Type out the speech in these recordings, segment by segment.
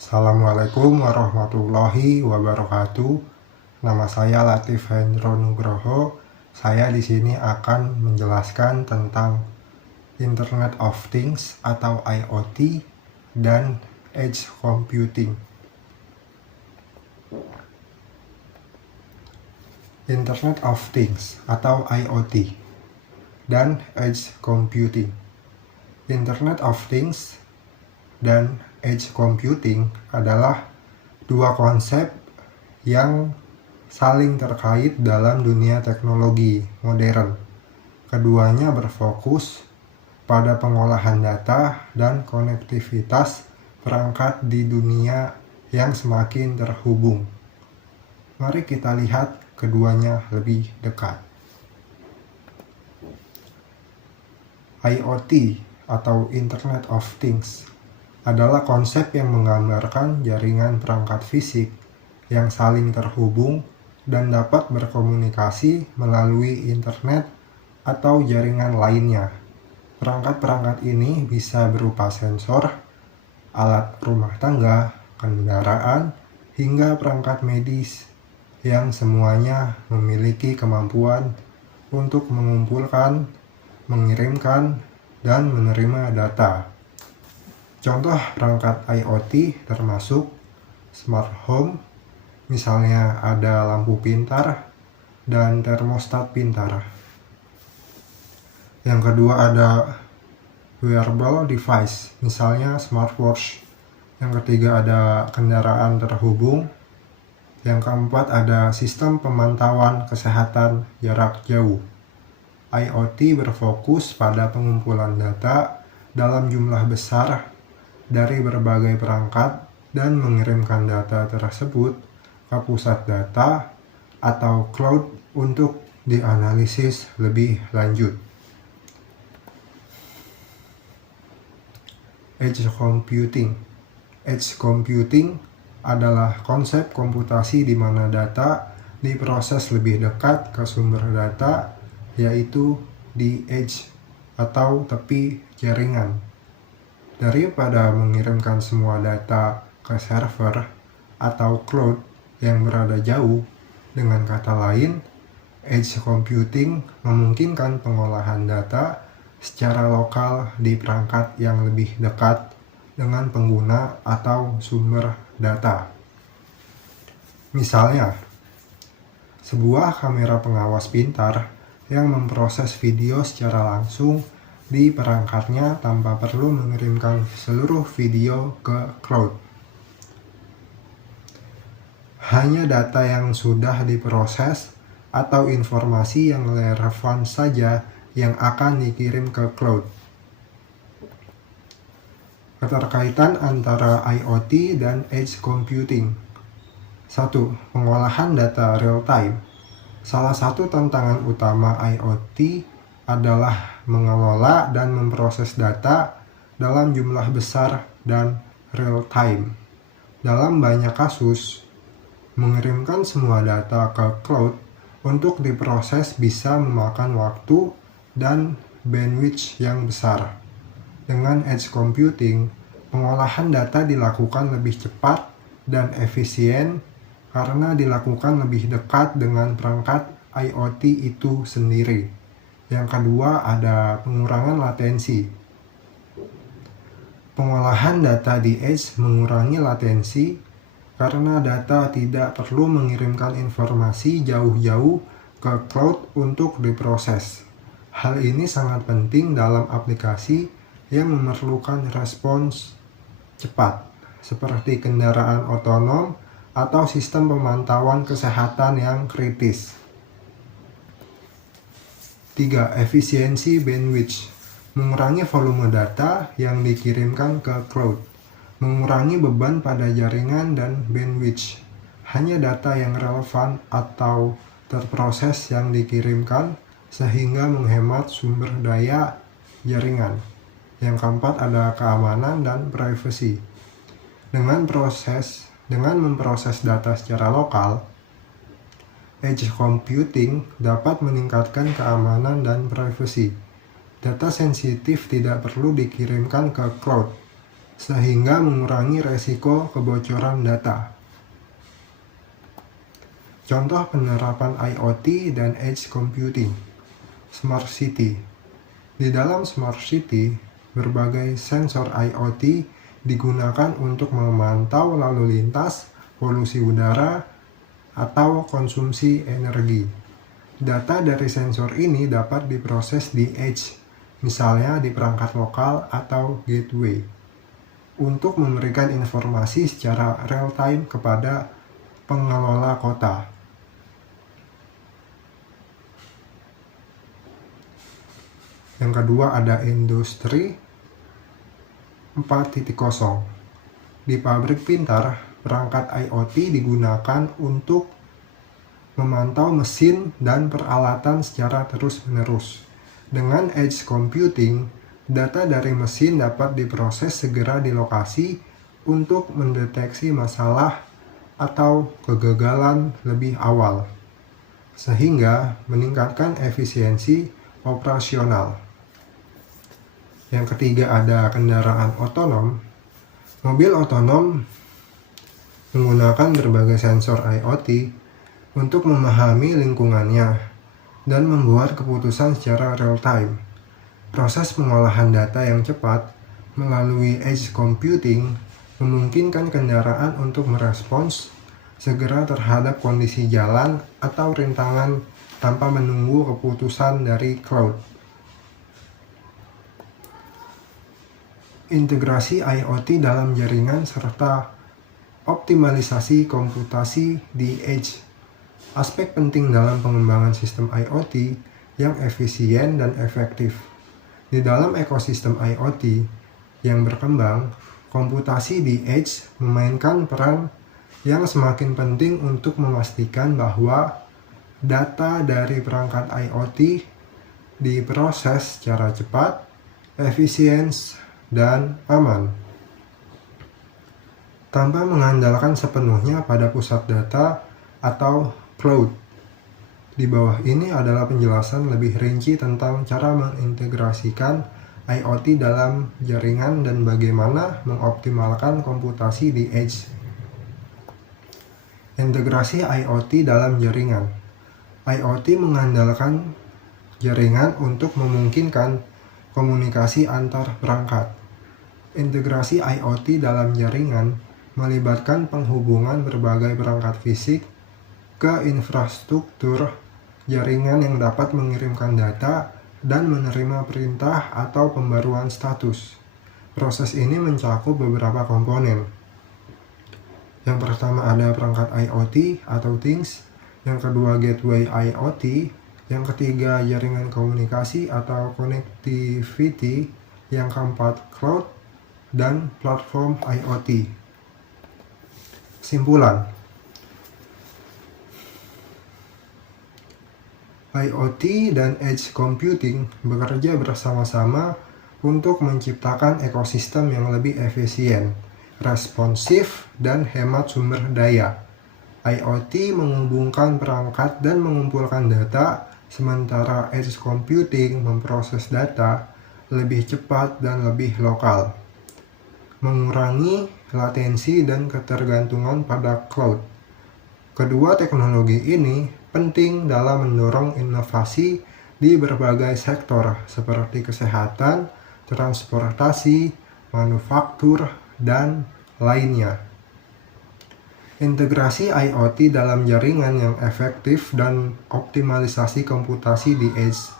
Assalamualaikum warahmatullahi wabarakatuh. Nama saya Latif Hendro Nugroho. Saya di sini akan menjelaskan tentang Internet of Things atau IoT dan Edge Computing. Internet of Things atau IoT dan Edge Computing. Internet of Things dan Edge Computing adalah dua konsep yang saling terkait dalam dunia teknologi modern. Keduanya berfokus pada pengolahan data dan konektivitas perangkat di dunia yang semakin terhubung. Mari kita lihat keduanya lebih dekat. IoT atau Internet of Things adalah konsep yang menggambarkan jaringan perangkat fisik yang saling terhubung dan dapat berkomunikasi melalui internet atau jaringan lainnya. Perangkat-perangkat ini bisa berupa sensor, alat rumah tangga, kendaraan, hingga perangkat medis yang semuanya memiliki kemampuan untuk mengumpulkan, mengirimkan, dan menerima data. Contoh perangkat IoT termasuk smart home, misalnya ada lampu pintar dan termostat pintar. Yang kedua ada wearable device, misalnya smartwatch. Yang ketiga ada kendaraan terhubung. Yang keempat ada sistem pemantauan kesehatan jarak jauh. IoT berfokus pada pengumpulan data dalam jumlah besar dari berbagai perangkat dan mengirimkan data tersebut ke pusat data atau cloud untuk dianalisis lebih lanjut. Edge Computing. Edge Computing adalah konsep komputasi di mana data diproses lebih dekat ke sumber data, yaitu di edge atau tepi jaringan. Daripada mengirimkan semua data ke server atau cloud yang berada jauh, dengan kata lain, edge computing memungkinkan pengolahan data secara lokal di perangkat yang lebih dekat dengan pengguna atau sumber data. Misalnya, sebuah kamera pengawas pintar yang memproses video secara langsung di perangkatnya tanpa perlu mengirimkan seluruh video ke cloud. Hanya data yang sudah diproses atau informasi yang relevan saja yang akan dikirim ke cloud. Keterkaitan antara IoT dan Edge Computing. 1. Pengolahan data real time. Salah satu tantangan utama IoT adalah mengelola dan memproses data dalam jumlah besar dan real time. Dalam banyak kasus, mengirimkan semua data ke cloud untuk diproses bisa memakan waktu dan bandwidth yang besar. Dengan edge computing, pengolahan data dilakukan lebih cepat dan efisien karena dilakukan lebih dekat dengan perangkat IoT itu sendiri. Yang kedua ada pengurangan latensi. Pengolahan data di edge mengurangi latensi karena data tidak perlu mengirimkan informasi jauh-jauh ke cloud untuk diproses. Hal ini sangat penting dalam aplikasi yang memerlukan respons cepat, seperti kendaraan otonom atau sistem pemantauan kesehatan yang kritis. 3. Efisiensi bandwidth. Mengurangi volume data yang dikirimkan ke cloud. Mengurangi beban pada jaringan dan bandwidth. Hanya data yang relevan atau terproses yang dikirimkan sehingga menghemat sumber daya jaringan. Yang keempat ada keamanan dan privasi. Dengan memproses data secara lokal, edge computing dapat meningkatkan keamanan dan privasi. Data sensitif tidak perlu dikirimkan ke cloud, sehingga mengurangi resiko kebocoran data. Contoh penerapan IoT dan Edge Computing. Smart City. Di dalam Smart City, berbagai sensor IoT digunakan untuk memantau lalu lintas, polusi udara, atau konsumsi energi. Data dari sensor ini dapat diproses di edge, misalnya di perangkat lokal atau gateway, untuk memberikan informasi secara real-time kepada pengelola kota. Yang kedua ada Industri 4.0. Di pabrik pintar, perangkat IoT digunakan untuk memantau mesin dan peralatan secara terus-menerus. Dengan edge computing, data dari mesin dapat diproses segera di lokasi untuk mendeteksi masalah atau kegagalan lebih awal, sehingga meningkatkan efisiensi operasional. Yang ketiga ada kendaraan otonom. Mobil otonom menggunakan berbagai sensor IoT untuk memahami lingkungannya dan membuat keputusan secara real-time. Proses pengolahan data yang cepat melalui edge computing memungkinkan kendaraan untuk merespons segera terhadap kondisi jalan atau rintangan tanpa menunggu keputusan dari cloud. Integrasi IoT dalam jaringan serta optimalisasi komputasi di edge. Aspek penting dalam pengembangan sistem IoT yang efisien dan efektif. Di dalam ekosistem IoT yang berkembang, komputasi di edge memainkan peran yang semakin penting untuk memastikan bahwa data dari perangkat IoT diproses secara cepat, efisien, dan aman, tanpa mengandalkan sepenuhnya pada pusat data atau cloud. Di bawah ini adalah penjelasan lebih rinci tentang cara mengintegrasikan IoT dalam jaringan dan bagaimana mengoptimalkan komputasi di edge. Integrasi IoT dalam jaringan. IoT mengandalkan jaringan untuk memungkinkan komunikasi antar perangkat. Integrasi IoT dalam jaringan melibatkan penghubungan berbagai perangkat fisik ke infrastruktur jaringan yang dapat mengirimkan data dan menerima perintah atau pembaruan status. Proses ini mencakup beberapa komponen. Yang pertama ada perangkat IoT atau Things, yang kedua gateway IoT, yang ketiga jaringan komunikasi atau connectivity, yang keempat cloud, dan platform IoT. Kesimpulan, IoT dan edge computing bekerja bersama-sama untuk menciptakan ekosistem yang lebih efisien, responsif, dan hemat sumber daya. IoT menghubungkan perangkat dan mengumpulkan data, sementara edge computing memproses data lebih cepat dan lebih lokal, mengurangi latensi dan ketergantungan pada cloud. Kedua teknologi ini penting dalam mendorong inovasi di berbagai sektor seperti kesehatan, transportasi, manufaktur, dan lainnya. Integrasi IoT dalam jaringan yang efektif dan optimalisasi komputasi di edge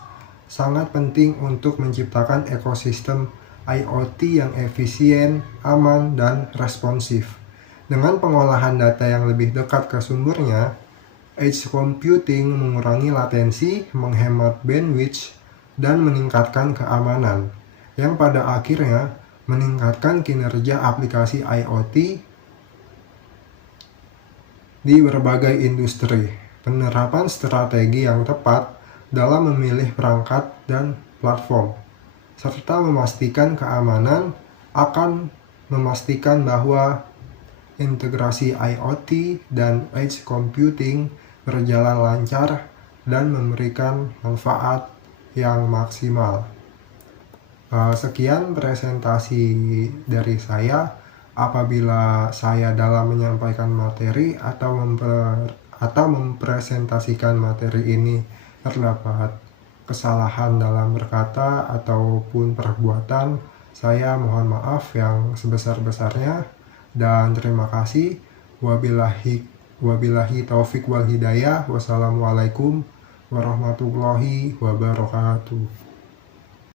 sangat penting untuk menciptakan ekosistem IoT yang efisien, aman, dan responsif. Dengan pengolahan data yang lebih dekat ke sumbernya, edge computing mengurangi latensi, menghemat bandwidth, dan meningkatkan keamanan, yang pada akhirnya meningkatkan kinerja aplikasi IoT di berbagai industri. Penerapan strategi yang tepat dalam memilih perangkat dan platform, serta memastikan keamanan akan memastikan bahwa integrasi IoT dan edge computing berjalan lancar dan memberikan manfaat yang maksimal. Sekian presentasi dari saya. Apabila saya dalam menyampaikan materi atau mempresentasikan materi ini terdapat kesalahan dalam berkata ataupun perbuatan, saya mohon maaf yang sebesar-besarnya dan terima kasih. Wabillahi taufik wal hidayah. Wassalamualaikum warahmatullahi wabarakatuh.